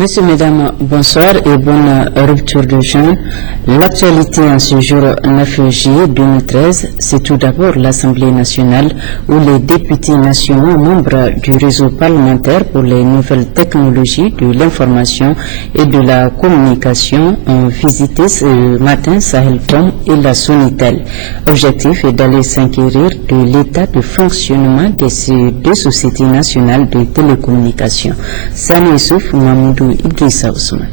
Messieurs, mesdames, bonsoir et bonne rupture de jeûne. L'actualité en ce jour 9 juillet 2013, c'est tout d'abord l'Assemblée nationale où les députés nationaux membres du réseau parlementaire pour les nouvelles technologies de l'information et de la communication ont visité ce matin Sahelcom et la Sonitel. L'objectif est d'aller s'inquérir de l'état de fonctionnement de ces deux sociétés nationales de télécommunications. Sani Souf, Mamoudou Idrissa Ousmane.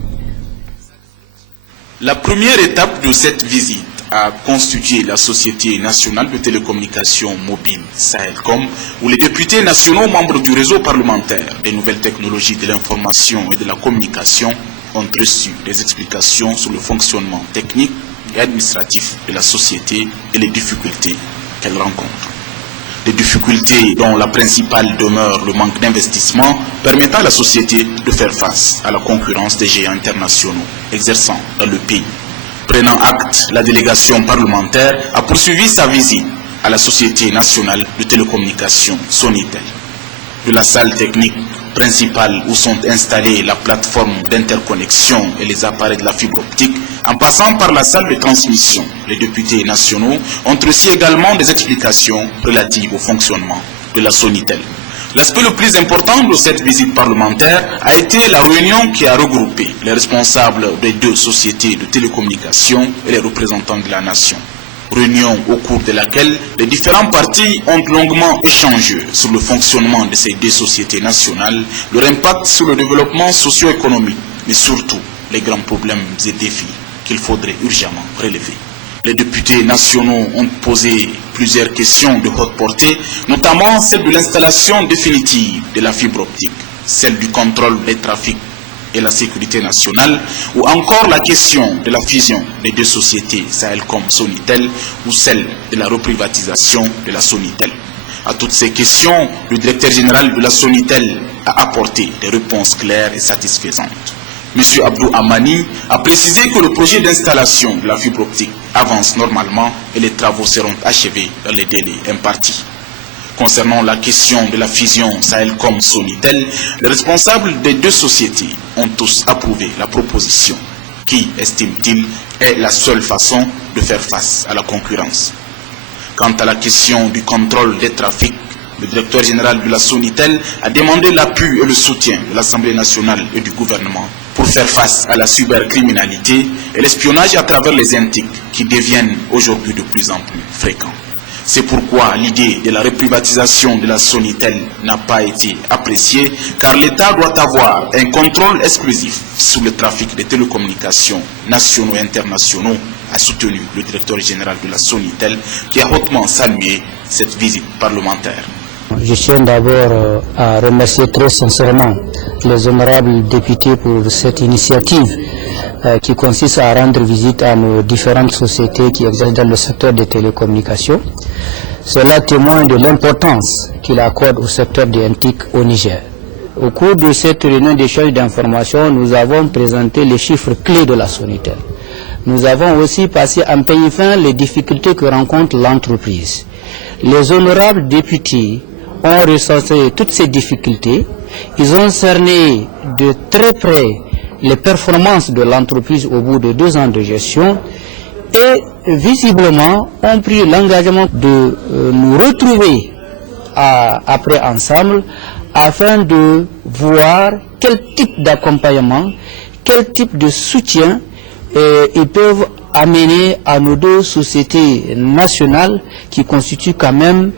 La première étape de cette visite a constitué la Société nationale de télécommunications mobile Sahelcom, où les députés nationaux membres du réseau parlementaire des nouvelles technologies de l'information et de la communication ont reçu des explications sur le fonctionnement technique et administratif de la société et les difficultés qu'elle rencontre. Des difficultés dont la principale demeure le manque d'investissement permettant à la société de faire face à la concurrence des géants internationaux exerçant dans le pays. Prenant acte, la délégation parlementaire a poursuivi sa visite à la Société nationale de télécommunications Sonitel. De la salle technique principale où sont installées la plateforme d'interconnexion et les appareils de la fibre optique, en passant par la salle de transmission, les députés nationaux ont reçu également des explications relatives au fonctionnement de la Sonitel. L'aspect le plus important de cette visite parlementaire a été la réunion qui a regroupé les responsables des deux sociétés de télécommunications et les représentants de la nation. Réunion au cours de laquelle les différents partis ont longuement échangé sur le fonctionnement de ces deux sociétés nationales, leur impact sur le développement socio-économique, mais surtout les grands problèmes et défis qu'il faudrait urgemment relever. Les députés nationaux ont posé plusieurs questions de haute portée, notamment celle de l'installation définitive de la fibre optique, celle du contrôle des trafics et la sécurité nationale, ou encore la question de la fusion des deux sociétés Sahelcom-Sonitel ou celle de la reprivatisation de la Sonitel. À toutes ces questions, le directeur général de la Sonitel a apporté des réponses claires et satisfaisantes. M. Abdou Amani a précisé que le projet d'installation de la fibre optique avance normalement et les travaux seront achevés dans les délais impartis. Concernant la question de la fusion Sahelcom-Sonitel, les responsables des deux sociétés ont tous approuvé la proposition qui, estiment-ils, est la seule façon de faire face à la concurrence. Quant à la question du contrôle des trafics, le directeur général de la Sonitel a demandé l'appui et le soutien de l'Assemblée nationale et du gouvernement pour faire face à la cybercriminalité et l'espionnage à travers les intiques qui deviennent aujourd'hui de plus en plus fréquents. C'est pourquoi l'idée de la reprivatisation de la Sonitel n'a pas été appréciée, car l'État doit avoir un contrôle exclusif sur le trafic des télécommunications nationaux et internationaux, a soutenu le directeur général de la Sonitel, qui a hautement salué cette visite parlementaire. Je tiens d'abord à remercier très sincèrement les honorables députés pour cette initiative qui consiste à rendre visite à nos différentes sociétés qui exercent dans le secteur des télécommunications. Cela témoigne de l'importance qu'il accorde au secteur des NTIC au Niger. Au cours de cette réunion d'échange d'informations, nous avons présenté les chiffres clés de la Sonitel. Nous avons aussi passé en peigne fin les difficultés que rencontre l'entreprise. Les honorables députés ont recensé toutes ces difficultés. Ils ont cerné de très près les performances de l'entreprise au bout de 2 ans de gestion et visiblement ont pris l'engagement de nous retrouver après ensemble afin de voir quel type d'accompagnement, quel type de soutien ils peuvent amener à nos deux sociétés nationales qui constituent quand même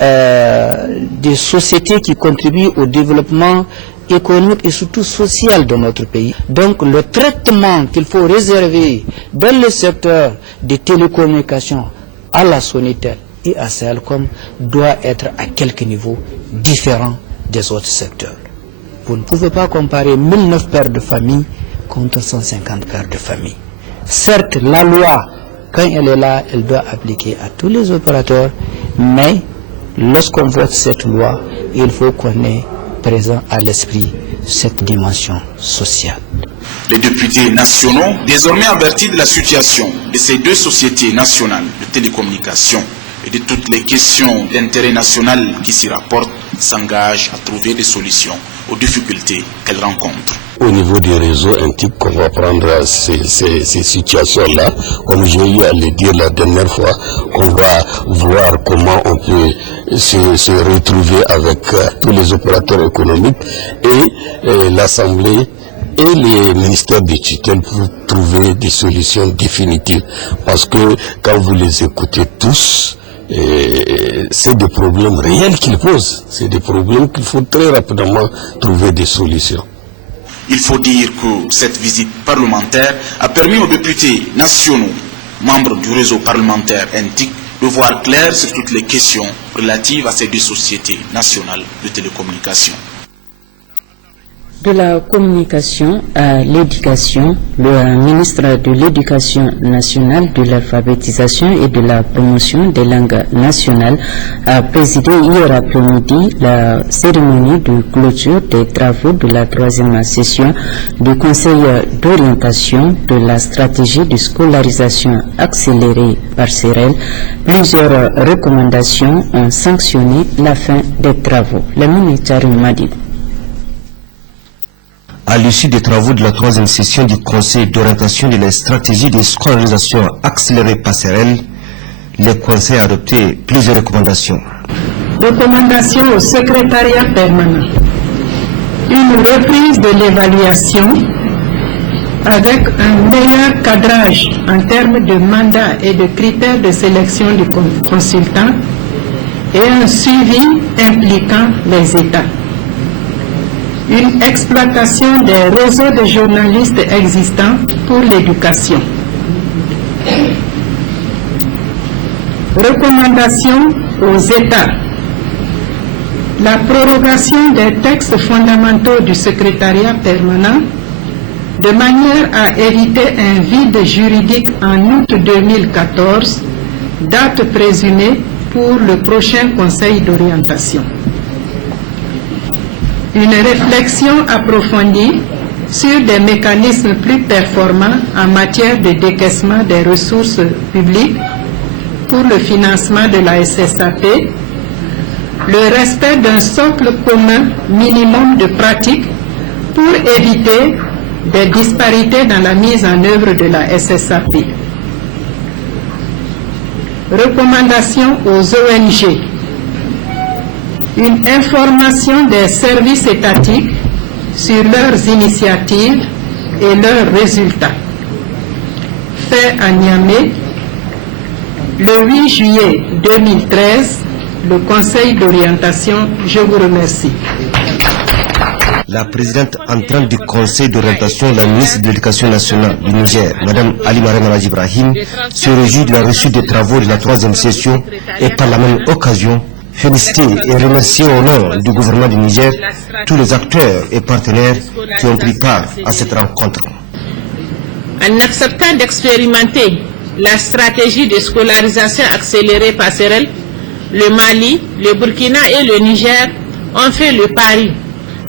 des sociétés qui contribuent au développement économique et surtout social de notre pays. Donc le traitement qu'il faut réserver dans le secteur des télécommunications à la Sonitel et à Sahelcom doit être à quelques niveaux différents des autres secteurs. Vous ne pouvez pas comparer 1009 pères de famille contre 150 pères de famille. Certes, la loi, quand elle est là, elle doit appliquer à tous les opérateurs, mais lorsqu'on vote cette loi, il faut qu'on ait présent à l'esprit cette dimension sociale. Les députés nationaux, désormais avertis de la situation de ces deux sociétés nationales de télécommunications et de toutes les questions d'intérêt national qui s'y rapportent, s'engage à trouver des solutions aux difficultés qu'elle rencontre. Au niveau des réseaux intiques, qu'on va prendre ces situations-là, comme j'ai eu à le dire la dernière fois, on va voir comment on peut se retrouver avec tous les opérateurs économiques et l'Assemblée et les ministères de tutelle pour trouver des solutions définitives. Parce que quand vous les écoutez tous, c'est des problèmes réels qu'ils posent. C'est des problèmes qu'il faut très rapidement trouver des solutions. Il faut dire que cette visite parlementaire a permis aux députés nationaux, membres du réseau parlementaire INTIC, de voir clair sur toutes les questions relatives à ces deux sociétés nationales de télécommunications. De la communication à l'éducation, le ministre de l'Éducation nationale, de l'alphabétisation et de la promotion des langues nationales a présidé hier après-midi la cérémonie de clôture des travaux de la 3e session du Conseil d'orientation de la stratégie de scolarisation accélérée par CEREL. Plusieurs recommandations ont sanctionné la fin des travaux. La ministre Madi. À l'issue des travaux de la 3e session du Conseil d'orientation de la stratégie de scolarisation accélérée par CEREL, le Conseil a adopté plusieurs recommandations. Recommandations au secrétariat permanent. Une reprise de l'évaluation avec un meilleur cadrage en termes de mandat et de critères de sélection du consultant et un suivi impliquant les États. Une exploitation des réseaux de journalistes existants pour l'éducation. Recommandations aux États. La prorogation des textes fondamentaux du secrétariat permanent de manière à éviter un vide juridique en août 2014, date présumée pour le prochain Conseil d'orientation. Une réflexion approfondie sur des mécanismes plus performants en matière de décaissement des ressources publiques pour le financement de la SSAP, le respect d'un socle commun minimum de pratiques pour éviter des disparités dans la mise en œuvre de la SSAP. Recommandations aux ONG. Une information des services étatiques sur leurs initiatives et leurs résultats. Fait à Niamey, le 8 juillet 2013, le Conseil d'orientation. Je vous remercie. La présidente entrante du Conseil d'orientation, la ministre de l'Éducation nationale du Niger, Mme Ali Marème Aladji Ibrahim, se réjouit de la réussite des travaux de la 3e session et par la même occasion féliciter et remercier au nom du gouvernement du Niger tous les acteurs et partenaires qui ont pris part à cette rencontre. En acceptant d'expérimenter la stratégie de scolarisation accélérée par CEREL, le Mali, le Burkina et le Niger ont fait le pari,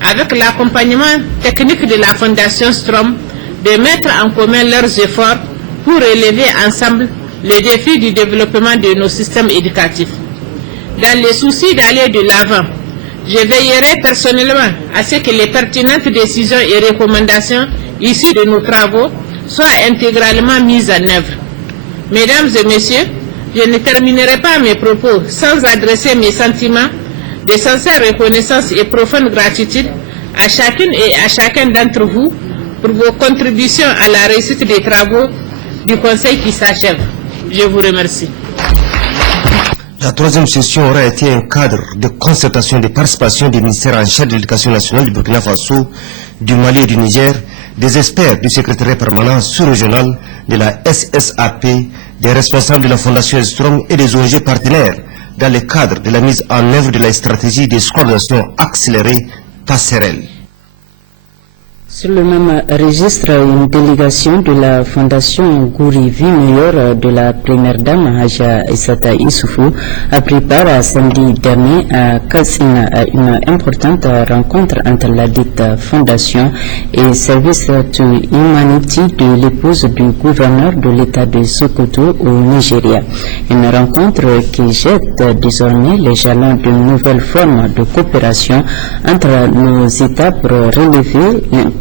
avec l'accompagnement technique de la Fondation Strom, de mettre en commun leurs efforts pour relever ensemble les défis du développement de nos systèmes éducatifs. Dans le souci d'aller de l'avant, je veillerai personnellement à ce que les pertinentes décisions et recommandations issues de nos travaux soient intégralement mises en œuvre. Mesdames et messieurs, je ne terminerai pas mes propos sans adresser mes sentiments de sincère reconnaissance et profonde gratitude à chacune et à chacun d'entre vous pour vos contributions à la réussite des travaux du Conseil qui s'achève. Je vous remercie. La 3e session aura été un cadre de concertation de participation des ministères en charge de l'éducation nationale du Burkina Faso, du Mali et du Niger, des experts du secrétariat permanent sous-régional de la SSAP, des responsables de la Fondation Strom et des ONG partenaires dans le cadre de la mise en œuvre de la stratégie de scolarisation accélérée par CEREL. Sur le même registre, une délégation de la Fondation Gouri Vie Meilleure de la première dame Haja Issata Issoufou a pris part samedi dernier à Kassina à une importante rencontre entre la dite fondation et Service to Humanity de l'épouse du gouverneur de l'État de Sokoto au Nigeria. Une rencontre qui jette désormais les jalons d'une nouvelle forme de coopération entre nos États pour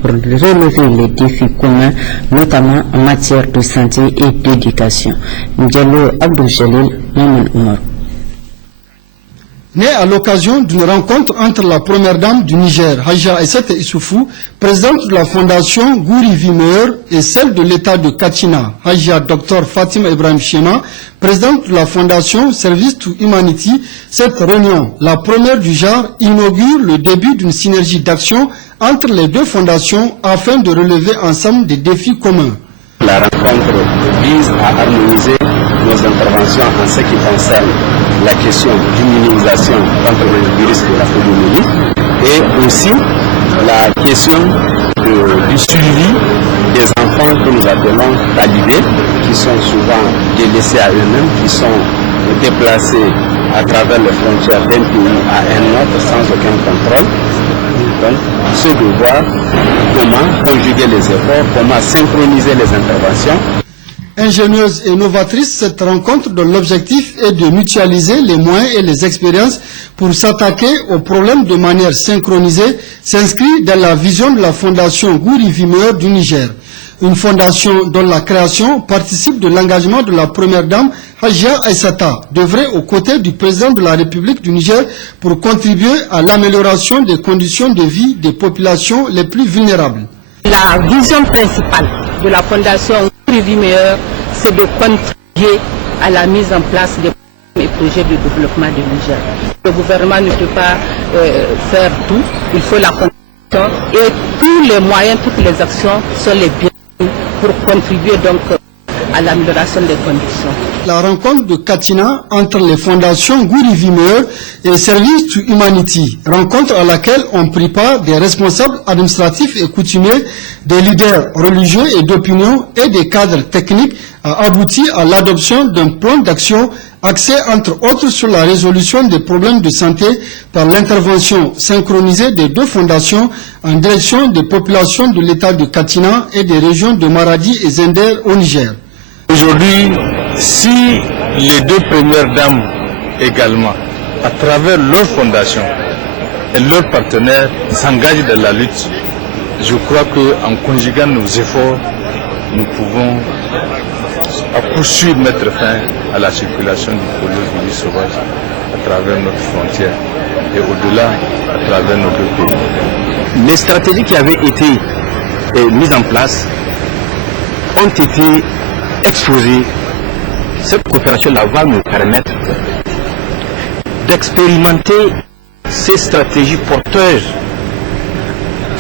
relever les défis communs, notamment en matière de santé et d'éducation. Ndiallo Abdou Jalil, Maman Oumar. Né à l'occasion d'une rencontre entre la première dame du Niger, Haja Aissata Issoufou, présidente de la fondation Gouri Vie Meilleure, et celle de l'État de Katsina, Haja Dr Fatima Ibrahim Chema, présidente de la fondation Service to Humanity, cette réunion, la première du genre, inaugure le début d'une synergie d'action entre les deux fondations afin de relever ensemble des défis communs. La rencontre vise à harmoniser nos interventions en ce qui concerne la question d'immunisation contre le virus de la poliomyélite et aussi la question du suivi des enfants que nous appelons talibés, qui sont souvent délaissés à eux-mêmes, qui sont déplacés à travers les frontières d'un pays à un autre sans aucun contrôle. Donc, c'est de voir comment conjuguer les efforts, comment synchroniser les interventions. Ingénieuse et novatrice, cette rencontre dont l'objectif est de mutualiser les moyens et les expériences pour s'attaquer aux problèmes de manière synchronisée, s'inscrit dans la vision de la fondation Gouri Vie Meilleure du Niger. Une fondation dont la création participe de l'engagement de la première dame Haja Aissata, d'œuvrer aux côtés du président de la République du Niger pour contribuer à l'amélioration des conditions de vie des populations les plus vulnérables. La vision principale de la fondation Gouri Vie Meilleure, c'est de contribuer à la mise en place des projets de développement du Niger. Le gouvernement ne peut pas faire tout, il faut la contribution et tous les moyens, toutes les actions sont les bienvenus pour contribuer donc à l'amélioration des conditions. La rencontre de Katsina entre les fondations Gouri Vie Meilleure et Service to Humanity, rencontre à laquelle ont pris part des responsables administratifs et coutumiers, des leaders religieux et d'opinion et des cadres techniques, a abouti à l'adoption d'un plan d'action axé entre autres sur la résolution des problèmes de santé par l'intervention synchronisée des deux fondations en direction des populations de l'État de Katsina et des régions de Maradi et Zender au Niger. Aujourd'hui, si les deux premières dames également, à travers leur fondation et leurs partenaires, s'engagent dans la lutte, je crois qu'en conjuguant nos efforts, nous pouvons à coup sûr mettre fin à la circulation du poliovirus sauvage à travers notre frontière et au-delà à travers nos deux pays. Les stratégies qui avaient été mises en place ont été exposées. Cette coopération-là va nous permettre d'expérimenter ces stratégies porteuses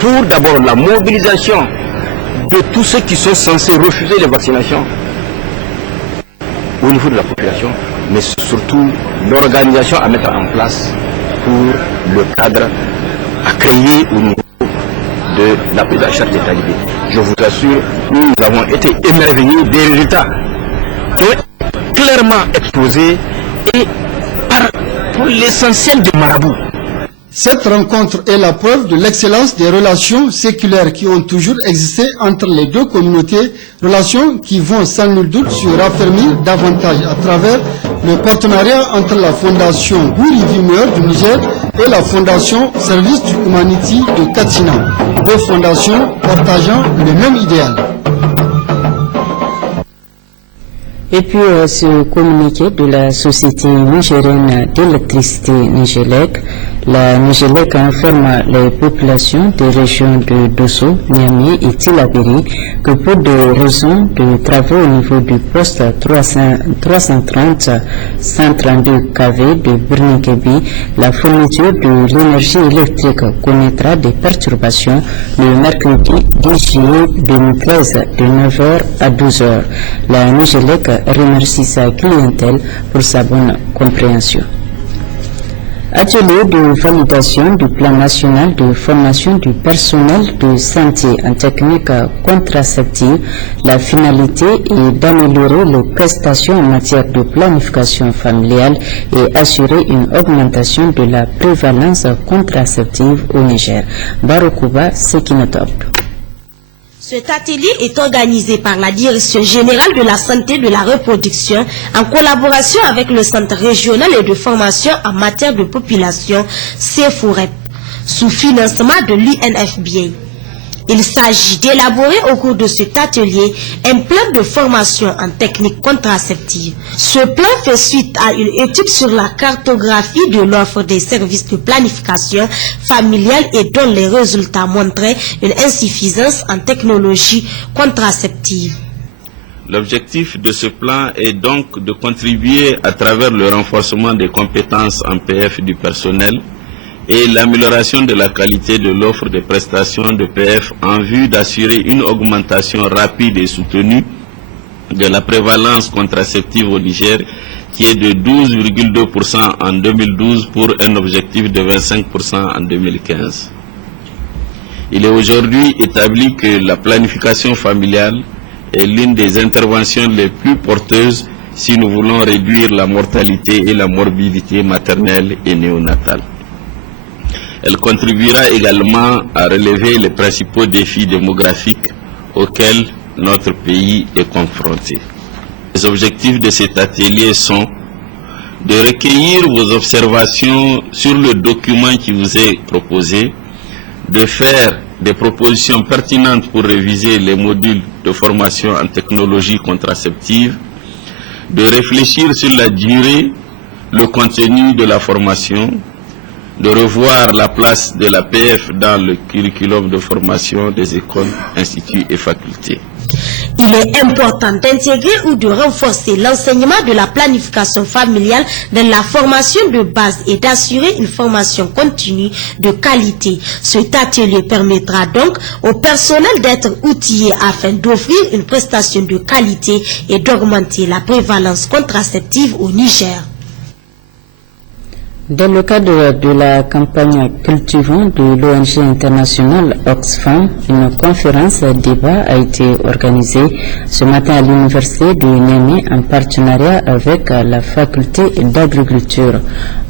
pour d'abord la mobilisation de tous ceux qui sont censés refuser les vaccinations au niveau de la population, mais surtout l'organisation à mettre en place pour le cadre à créer au niveau de la prise en charge des talibés. Je vous assure, nous avons été émerveillés des résultats qui ont clairement exposés et pour l'essentiel des marabouts. Cette rencontre est la preuve de l'excellence des relations séculaires qui ont toujours existé entre les deux communautés, relations qui vont sans nul doute se raffermir davantage à travers le partenariat entre la fondation Gouri Vie Meilleure du Niger et la fondation Service to Humanity de Katsina, deux fondations partageant le même idéal. Et puis ce communiqué de la société nigérienne d'électricité Nigélec, la Nigélec informe les populations des régions de Dosso, Niamey et Tillabéri que pour des raisons de travaux au niveau du poste 330-132 kV de Birninkebi, la fourniture de l'énergie électrique connaîtra des perturbations le mercredi 10 juillet 2013 de 9h à 12h. La Nigélec remercie sa clientèle pour sa bonne compréhension. Atelier de validation du plan national de formation du personnel de santé en technique contraceptive. La finalité est d'améliorer les prestations en matière de planification familiale et assurer une augmentation de la prévalence contraceptive au Niger. Barokuba Sekinatop. Cet atelier est organisé par la Direction générale de la santé de la reproduction en collaboration avec le Centre régional et de formation en matière de population CFOREP sous financement de l'UNFPA. Il s'agit d'élaborer au cours de cet atelier un plan de formation en technique contraceptive. Ce plan fait suite à une étude sur la cartographie de l'offre des services de planification familiale et dont les résultats montraient une insuffisance en technologie contraceptive. L'objectif de ce plan est donc de contribuer à travers le renforcement des compétences en PF du personnel et l'amélioration de la qualité de l'offre de prestations de PF en vue d'assurer une augmentation rapide et soutenue de la prévalence contraceptive au Niger qui est de 12,2% en 2012 pour un objectif de 25% en 2015. Il est aujourd'hui établi que la planification familiale est l'une des interventions les plus porteuses si nous voulons réduire la mortalité et la morbidité maternelle et néonatale. Elle contribuera également à relever les principaux défis démographiques auxquels notre pays est confronté. Les objectifs de cet atelier sont de recueillir vos observations sur le document qui vous est proposé, de faire des propositions pertinentes pour réviser les modules de formation en technologie contraceptive, de réfléchir sur la durée, le contenu de la formation, de revoir la place de la PF dans le curriculum de formation des écoles, instituts et facultés. Il est important d'intégrer ou de renforcer l'enseignement de la planification familiale dans la formation de base et d'assurer une formation continue de qualité. Cet atelier permettra donc au personnel d'être outillé afin d'offrir une prestation de qualité et d'augmenter la prévalence contraceptive au Niger. Dans le cadre de la campagne Cultivons de l'ONG internationale Oxfam, une conférence débat a été organisée ce matin à l'université de Niamey en partenariat avec la faculté d'agriculture.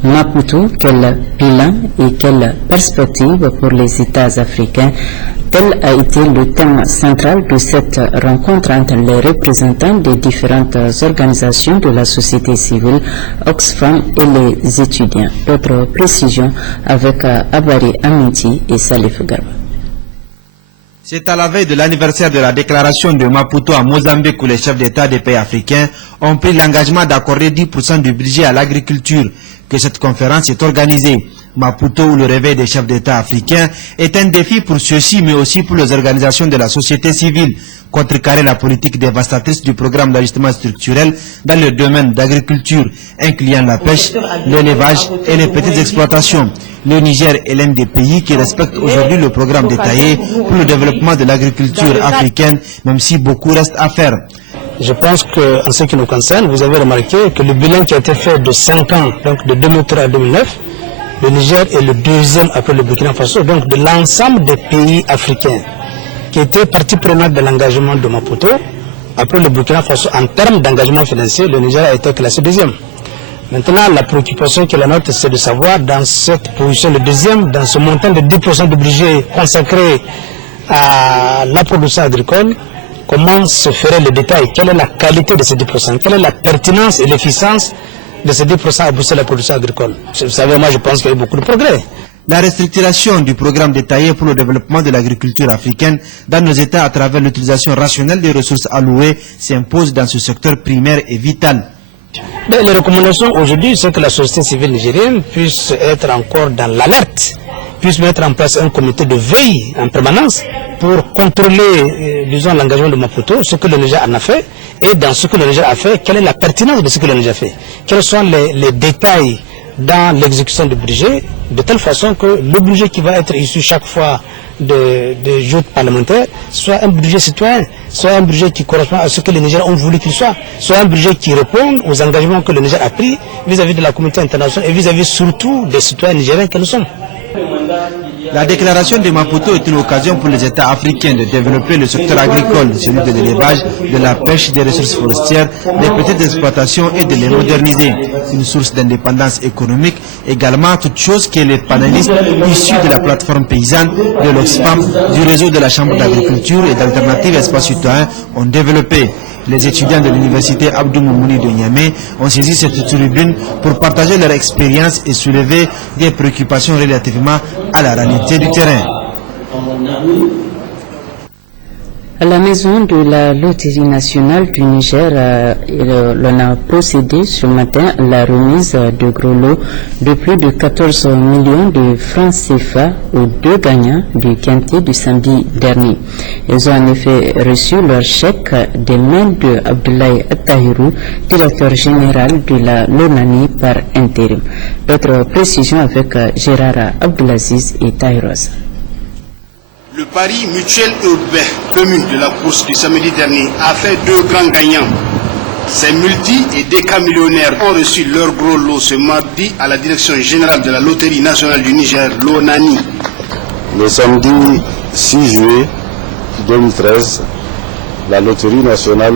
Maputo, quel bilan et quelle perspective pour les États africains? Tel a été le thème central de cette rencontre entre les représentants des différentes organisations de la société civile, Oxfam et les étudiants. D'autres précisions avec Abari Aminti et Salif Garba. C'est à la veille de l'anniversaire de la déclaration de Maputo à Mozambique où les chefs d'État des pays africains ont pris l'engagement d'accorder 10% du budget à l'agriculture que cette conférence est organisée. Maputo, où le réveil des chefs d'État africains est un défi pour ceux-ci, mais aussi pour les organisations de la société civile, contrecarrer la politique dévastatrice du programme d'ajustement structurel dans le domaine d'agriculture, incluant la pêche, l'élevage et les petites exploitations. Le Niger est l'un des pays qui respecte aujourd'hui le programme détaillé pour le développement de l'agriculture africaine, même si beaucoup reste à faire. Je pense qu'en ce qui nous concerne, vous avez remarqué que le bilan qui a été fait de 5 ans, donc de 2003 à 2009, le Niger est le deuxième après le Burkina Faso, donc de l'ensemble des pays africains qui étaient partie prenante de l'engagement de Maputo. Après le Burkina Faso, en termes d'engagement financier, le Niger a été classé deuxième. Maintenant, la préoccupation qui est la nôtre, c'est de savoir dans cette position, le deuxième, dans ce montant de 10% de budget consacré à la production agricole, comment se ferait le détail, quelle est la qualité de ces 10%, quelle est la pertinence et l'efficience de ces 10% à booster la production agricole. Vous savez, moi je pense qu'il y a eu beaucoup de progrès. La restructuration du programme détaillé pour le développement de l'agriculture africaine dans nos États à travers l'utilisation rationnelle des ressources allouées s'impose dans ce secteur primaire et vital. Les recommandations aujourd'hui, c'est que la société civile nigérienne puisse être encore dans l'alerte, puisse mettre en place un comité de veille en permanence pour contrôler, disons, l'engagement de Maputo, ce que le Niger en a fait, et dans ce que le Niger a fait, quelle est la pertinence de ce que le Niger a fait, quels sont les détails dans l'exécution du budget, de telle façon que le budget qui va être issu chaque fois de joutes parlementaires soit un budget citoyen, soit un budget qui correspond à ce que les Nigériens ont voulu qu'il soit un budget qui réponde aux engagements que le Niger a pris vis-à-vis de la communauté internationale et vis-à-vis surtout des citoyens nigériens que nous sommes. La déclaration de Maputo est une occasion pour les États africains de développer le secteur agricole, celui de l'élevage, de la pêche, des ressources forestières, des petites exploitations et de les moderniser. Une source d'indépendance économique, également toute chose que les panélistes issus de la plateforme paysanne, de l'Oxfam, du réseau de la Chambre d'agriculture et d'alternatives espaces citoyens ont développé. Les étudiants de l'université Abdou Moumouni de Niamey ont saisi cette tribune pour partager leur expérience et soulever des préoccupations relativement à la réalité du terrain. À la maison de la Loterie nationale du Niger, l'on a procédé ce matin à la remise de gros lots de plus de 14 millions de francs CFA aux deux gagnants du quintet du samedi dernier. Ils ont en effet reçu leur chèque des mains de Abdoulaye Tahirou, directeur général de la LONANI par intérim. D'autres précisions avec Gérard Abdelaziz et Tahiroz. Le pari mutuel urbain commune de la course du samedi dernier a fait deux grands gagnants. Ces multi et décamillionnaires ont reçu leur gros lot ce mardi à la direction générale de la Loterie nationale du Niger, l'ONANI. Le samedi 6 juillet 2013, la Loterie nationale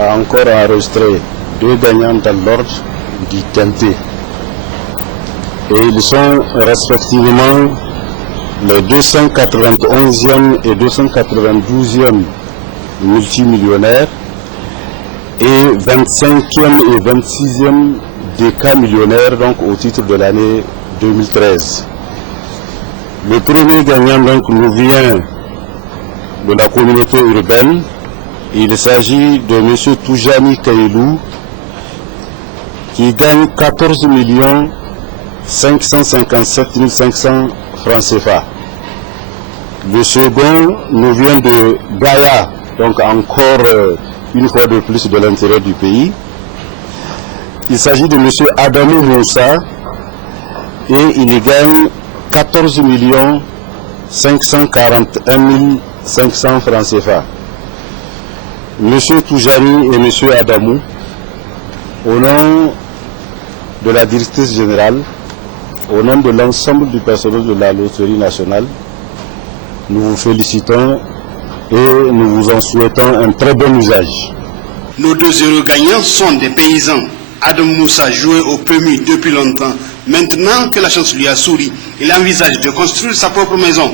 a encore enregistré deux gagnants dans l'ordre du quintet. Et ils sont respectivement les 291e et 292e multimillionnaires et 25e et 26e décamillionnaires donc au titre de l'année 2013. Le premier gagnant donc nous vient de la communauté urbaine. Il s'agit de M. Toujani Kailou qui gagne 14 557 500 francs CFA. Le second nous vient de Gaïa, donc encore une fois de plus de l'intérieur du pays. Il s'agit de M. Adamou Moussa et il gagne 14 541 500 francs CFA. M. Toujani et M. Adamou, au nom de la directrice générale, au nom de l'ensemble du personnel de la Loterie nationale, nous vous félicitons et nous vous en souhaitons un très bon usage. Nos deux heureux gagnants sont des paysans. Adam Moussa jouait au PMU depuis longtemps. Maintenant que la chance lui a souri, il envisage de construire sa propre maison.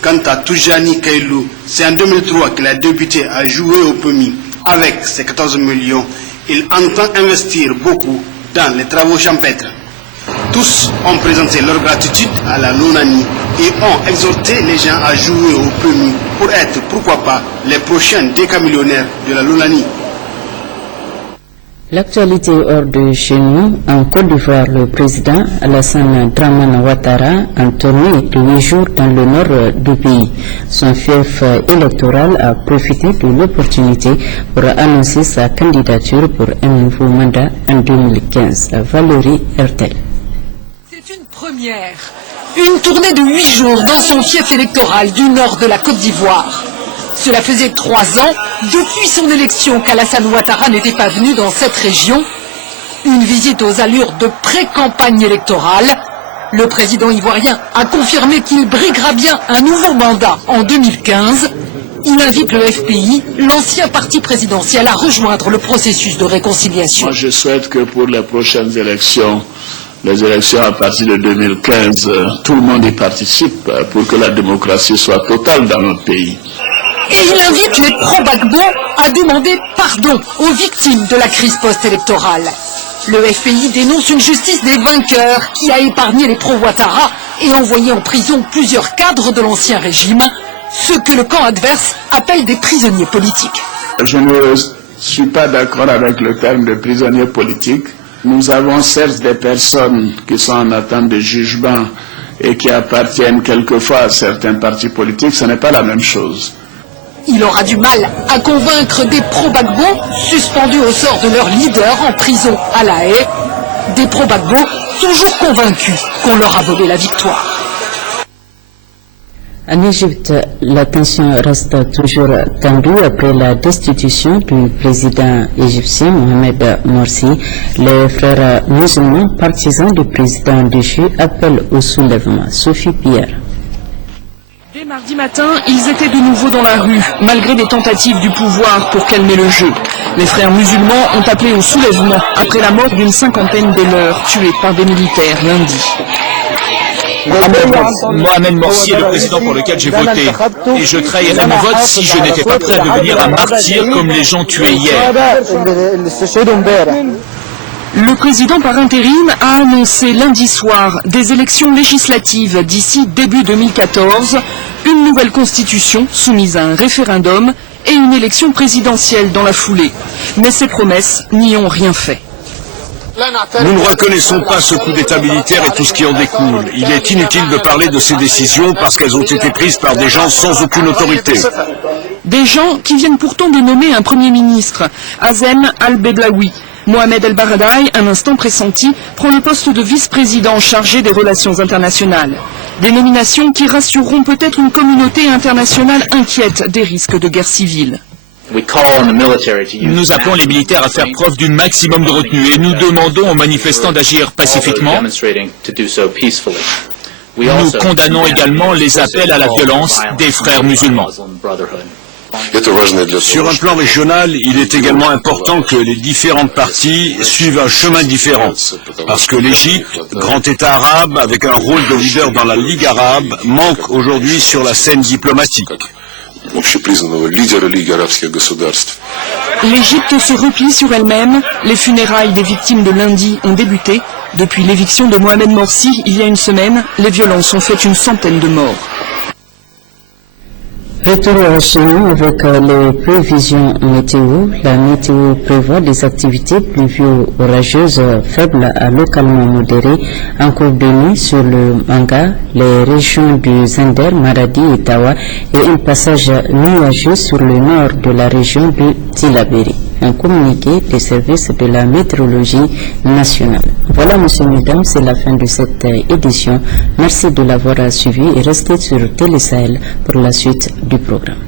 Quant à Toujani Kailou, c'est en 2003 qu'il a débuté à jouer au PMU. Avec ses 14 millions, il entend investir beaucoup dans les travaux champêtres. Tous ont présenté leur gratitude à la LONANI et ont exhorté les gens à jouer au PMU pour être, pourquoi pas, les prochains décamillionnaires de la LONANI. L'actualité hors de chez nous, en Côte d'Ivoire, le président Alassane Dramane Ouattara en tournée de 8 jours dans le nord du pays. Son fief électoral a profité de l'opportunité pour annoncer sa candidature pour un nouveau mandat en 2015. Valérie Hertel. C'est une première. Une tournée de 8 jours dans son fief électoral du nord de la Côte d'Ivoire. Cela faisait 3 ans, depuis son élection, qu'Alassane Ouattara n'était pas venu dans cette région. Une visite aux allures de pré-campagne électorale. Le président ivoirien a confirmé qu'il briguera bien un nouveau mandat en 2015. Il invite le FPI, l'ancien parti présidentiel, à rejoindre le processus de réconciliation. Moi, je souhaite que pour les prochaines élections, les élections à partir de 2015, tout le monde y participe pour que la démocratie soit totale dans notre pays. Et il invite les pro-Gbagbo à demander pardon aux victimes de la crise post-électorale. Le FPI dénonce une justice des vainqueurs qui a épargné les pro-Ouattara et envoyé en prison plusieurs cadres de l'ancien régime, ceux que le camp adverse appelle des prisonniers politiques. Je ne suis pas d'accord avec le terme de prisonniers politiques. Nous avons certes des personnes qui sont en attente de jugement et qui appartiennent quelquefois à certains partis politiques. Ce n'est pas la même chose. Il aura du mal à convaincre des pro-Gbagbo suspendus au sort de leur leader en prison à La Haye. Des pro-Gbagbo toujours convaincus qu'on leur a volé la victoire. En Égypte, la tension reste toujours tendue après la destitution du président égyptien Mohamed Morsi. Les frères musulmans partisans du président déchu appellent au soulèvement. Sophie Pierre. Dès mardi matin, ils étaient de nouveau dans la rue, malgré des tentatives du pouvoir pour calmer le jeu. Les frères musulmans ont appelé au soulèvement après la mort d'une cinquantaine de leurs tués par des militaires lundi. Mohamed Morsi est le président pour lequel j'ai voté. Et je trahirais mon vote si je n'étais pas prêt à devenir un martyr comme les gens tués hier. Le président par intérim a annoncé lundi soir des élections législatives d'ici début 2014, une nouvelle constitution soumise à un référendum et une élection présidentielle dans la foulée. Mais ces promesses n'y ont rien fait. Nous ne reconnaissons pas ce coup d'État militaire et tout ce qui en découle. Il est inutile de parler de ces décisions parce qu'elles ont été prises par des gens sans aucune autorité. Des gens qui viennent pourtant de nommer un Premier ministre, Hazem Al-Bedlaoui. Mohamed El-Baradei, un instant pressenti, prend le poste de vice-président chargé des relations internationales. Des nominations qui rassureront peut-être une communauté internationale inquiète des risques de guerre civile. Nous appelons les militaires à faire preuve d'un maximum de retenue et nous demandons aux manifestants d'agir pacifiquement. Nous condamnons également les appels à la violence des frères musulmans. Sur un plan régional, il est également important que les différentes parties suivent un chemin différent. Parce que l'Égypte, grand État arabe avec un rôle de leader dans la Ligue arabe, manque aujourd'hui sur la scène diplomatique. L'Égypte se replie sur elle-même. Les funérailles des victimes de lundi ont débuté. Depuis l'éviction de Mohamed Morsi il y a une semaine, les violences ont fait une centaine de morts. Retour chez nous avec les prévisions météo. La météo prévoit des activités pluvio-orageuses faibles à localement modérées en cours de nuit sur le Manga, les régions du Zender, Maradi et Tawa et un passage nuageux sur le nord de la région de Tillabéri. Un communiqué des services de la météorologie nationale. Voilà, messieurs, mesdames, c'est la fin de cette édition. Merci de l'avoir suivi et restez sur Télé Sahel pour la suite du programme.